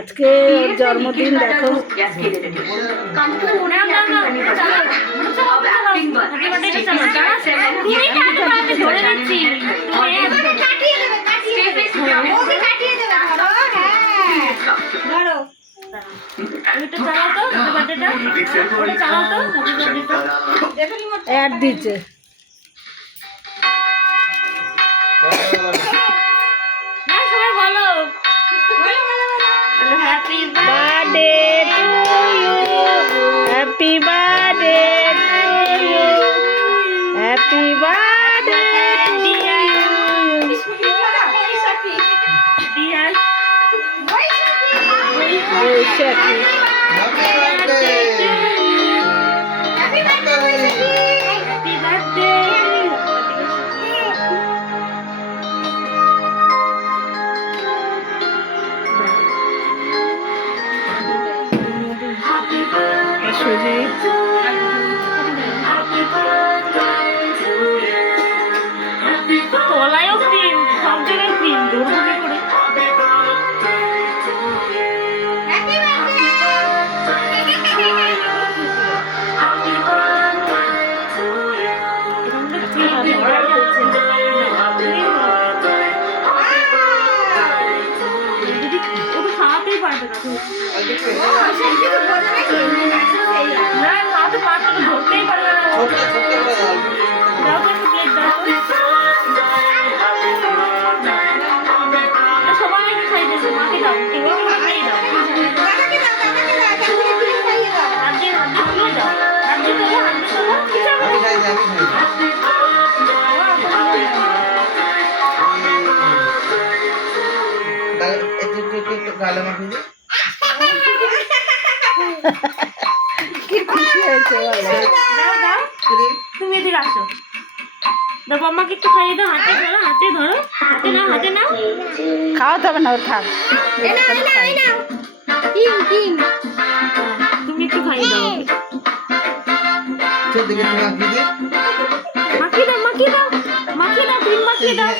আজকে জন্মদিন দেখো। অ্যাড দিচ্ছে। Happy birthday to you. Happy birthday to you. Happy birthday to you. Boishaki. Happy birthday. Happy birthday. Happy birthday. তলায়ও cream, সব জায়গায় ক্রিম, ধরবো কি করে? খাওয়াতেই পারবে না, খাওয়াতে পারবে না, ধরতেই পারবে না। দাও তো একটু প্লেট দাও তো। সবাইকে খাই দেবো, মাকে দাও, টেবিল খাইয়ে দাও। হাত দিয়ে তুলে দাও, হাত দিয়ে তোলো, হাত দিয়ে তোলো। কি খুশি হয়েছে দাও দাও, তুমি এদিকে আসো। দাও মাম্মাকে একটু খাইয়ে দাও, হাতে ধরো, হাতে ধরো, হাতে নাও, হাতে নাও। খাওয়াতে হবে না, ওর থাক। তুমি একটু খাইয়ে দাও, মাখিয়ে দাও, মাখিয়ে দাও, মাখিয়ে দাও, তুমি মাখিয়ে দাও।